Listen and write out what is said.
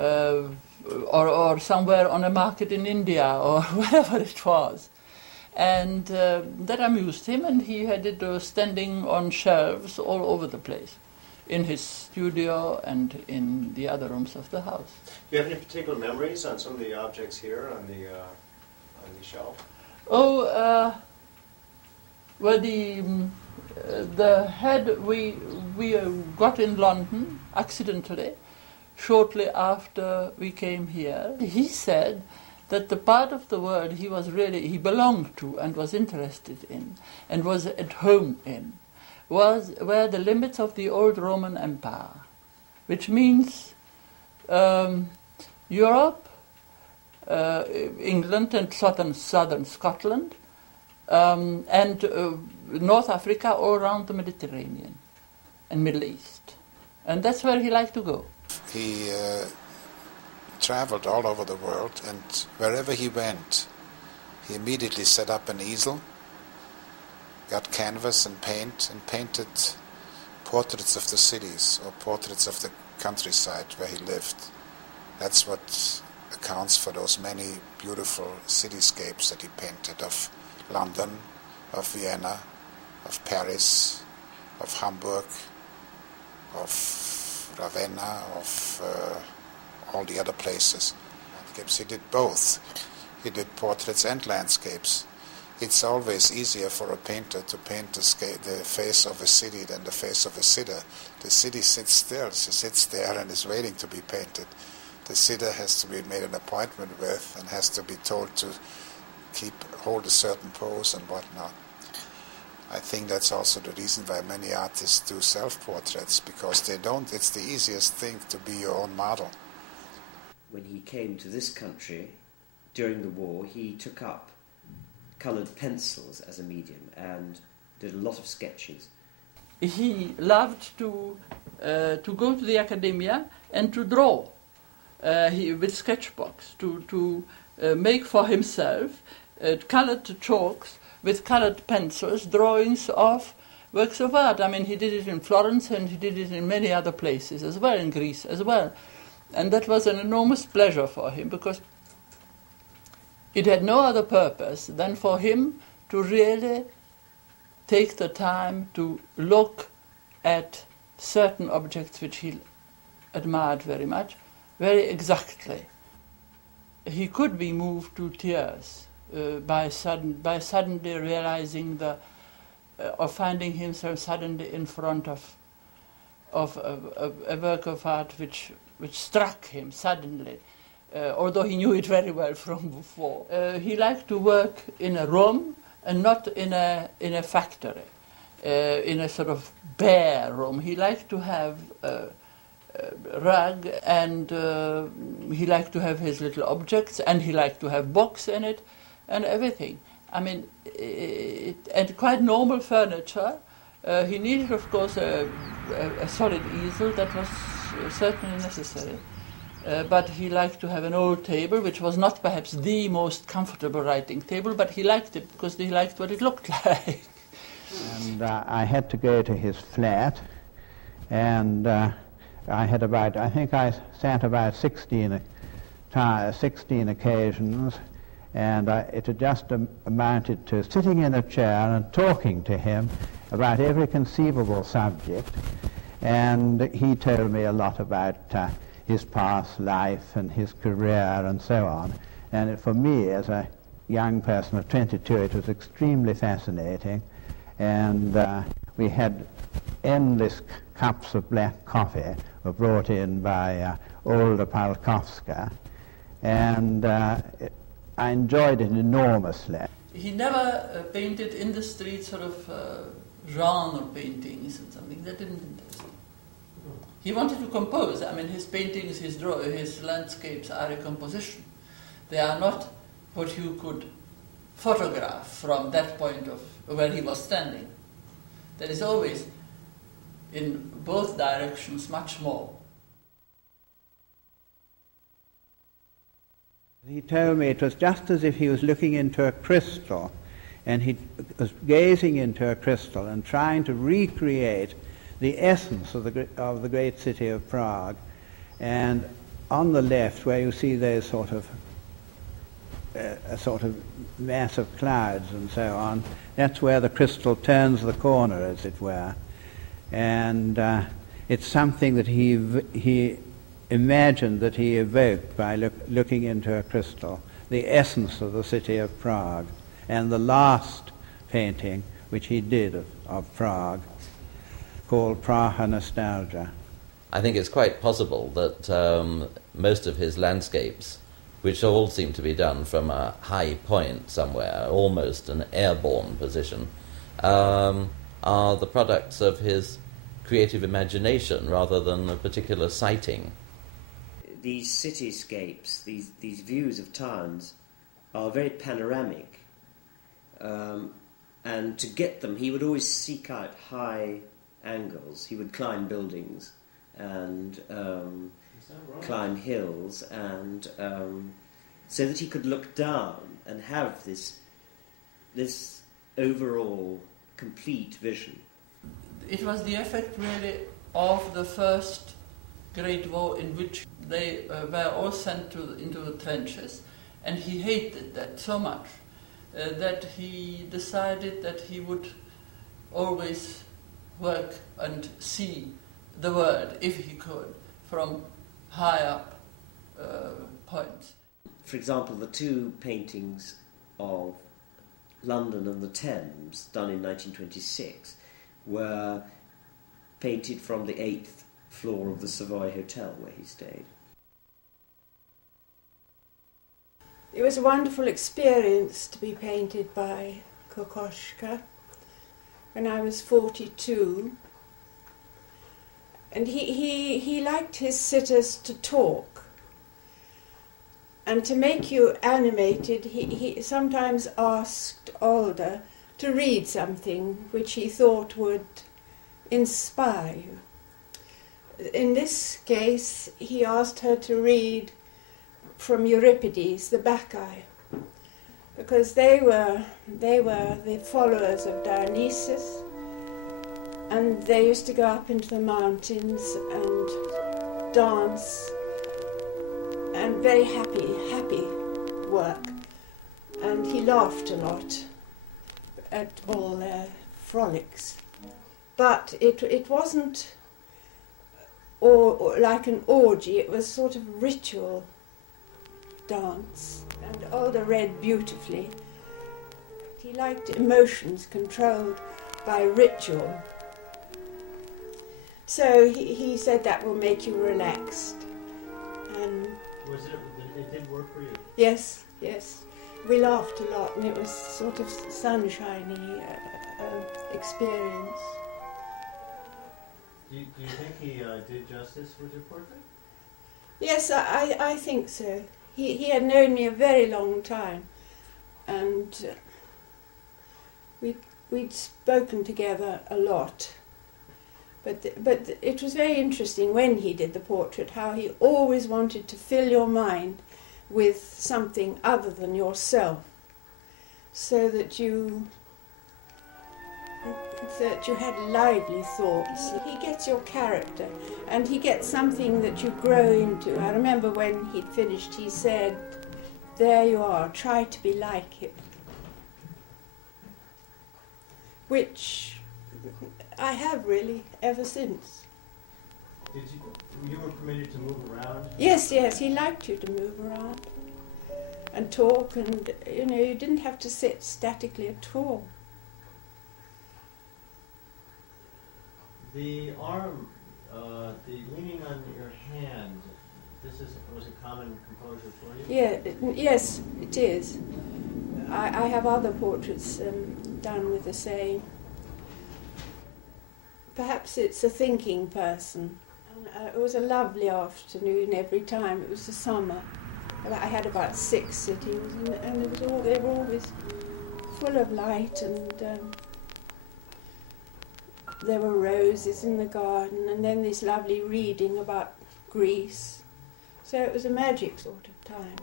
or somewhere on a market in India or wherever it was. And that amused him, and he had it standing on shelves all over the place, in his studio and in the other rooms of the house. Do you have any particular memories on some of the objects here on the shelf? Oh, well, the head we got in London accidentally, shortly after we came here. He said that the part of the world he belonged to and was interested in and was at home in were the limits of the old Roman Empire, which means Europe, England and southern Scotland, and North Africa all around the Mediterranean and Middle East. And that's where he liked to go. He traveled all over the world, and wherever he went, he immediately set up an easel, got canvas and paint, and painted portraits of the cities or portraits of the countryside where he lived. That's what accounts for those many beautiful cityscapes that he painted of London, of Vienna, of Paris, of Hamburg, of Ravenna, of all the other places. He did both. He did portraits and landscapes. It's always easier for a painter to paint the face of a city than the face of a sitter. The city sits still. She sits there and is waiting to be painted. The sitter has to be made an appointment with and has to be told to hold a certain pose and whatnot. I think that's also the reason why many artists do self-portraits, because it's the easiest thing to be your own model. When he came to this country during the war, he took up coloured pencils as a medium and did a lot of sketches. He loved to go to the academia and to draw with sketchbooks, to make for himself coloured chalks with coloured pencils, drawings of works of art. I mean, he did it in Florence and he did it in many other places as well, in Greece as well. And that was an enormous pleasure for him, because it had no other purpose than for him to really take the time to look at certain objects which he admired very much, very exactly. He could be moved to tears by suddenly realizing or finding himself suddenly in front of a work of art which struck him suddenly, although he knew it very well from before. He liked to work in a room and not in a factory, in a sort of bare room. He liked to have a rug, and he liked to have his little objects, and he liked to have books in it and everything. I mean, and quite normal furniture. He needed, of course, a solid easel. That was certainly necessary. But he liked to have an old table, which was not perhaps the most comfortable writing table, but he liked it because he liked what it looked like. And I had to go to his flat, and I think I sat about 16 occasions, and it had just amounted to sitting in a chair and talking to him about every conceivable subject. And he told me a lot about his past life and his career and so on. And for me, as a young person of 22, it was extremely fascinating. And we had endless cups of black coffee were brought in by Oskar Kokoschka. And I enjoyed it enormously. He never painted in the street sort of genre paintings and something. That didn't interest him. He wanted to compose. I mean, his paintings, his landscapes are a composition. They are not what you could photograph from that point of where he was standing. There is always, in both directions, much more. He told me it was just as if he was looking into a crystal, and he was gazing into a crystal and trying to recreate the essence of the great city of Prague. And on the left, where you see those sort of a sort of mass of clouds and so on, that's where the crystal turns the corner, as it were. And it's something that he imagined, that he evoked by looking into a crystal, the essence of the city of Prague. And the last painting which he did of Prague, called Praha Nostalgia. I think it's quite possible that most of his landscapes, which all seem to be done from a high point somewhere, almost an airborne position, are the products of his creative imagination rather than a particular sighting. These cityscapes, these views of towns, are very panoramic, and to get them he would always seek out high angles. He would climb buildings and climb hills, and so that he could look down and have this overall complete vision. It was the effect really of the first Great War, in which they were all sent into the trenches, and he hated that so much that he decided that he would always work and see the world, if he could, from high up points. For example, the two paintings of London and the Thames, done in 1926, were painted from the 8th floor of the Savoy Hotel where he stayed. It was a wonderful experience to be painted by Kokoschka when I was 42. And he liked his sitters to talk. And to make you animated, he sometimes asked Alda to read something which he thought would inspire you. In this case, he asked her to read from Euripides, the Bacchae, because they were the followers of Dionysus, and they used to go up into the mountains and dance, and very happy work. And he laughed a lot at all their frolics. But it wasn't or like an orgy, it was sort of ritual dance. And Alda read beautifully. He liked emotions controlled by ritual. So he said that will make you relaxed. And it did work for you? Yes. We laughed a lot, and it was sort of sunshiny experience. Do you think he did justice with your portrait? Yes, I think so. He had known me a very long time, and we'd spoken together a lot. But it was very interesting when he did the portrait, how he always wanted to fill your mind with something other than yourself, so that you had lively thoughts. He gets your character, and he gets something that you grow into. I remember when he'd finished, he said, "There you are, try to be like him," which I have really ever since. You were permitted to move around? Yes, he liked you to move around and talk, and you didn't have to sit statically at all. The arm, the leaning on your hand, was a common composure for you? Yes, it is. I have other portraits done with the same. Perhaps it's a thinking person. It was a lovely afternoon every time. It was the summer. I had about 6 sittings, and they were always full of light, and there were roses in the garden, and then this lovely reading about Greece. So it was a magic sort of time.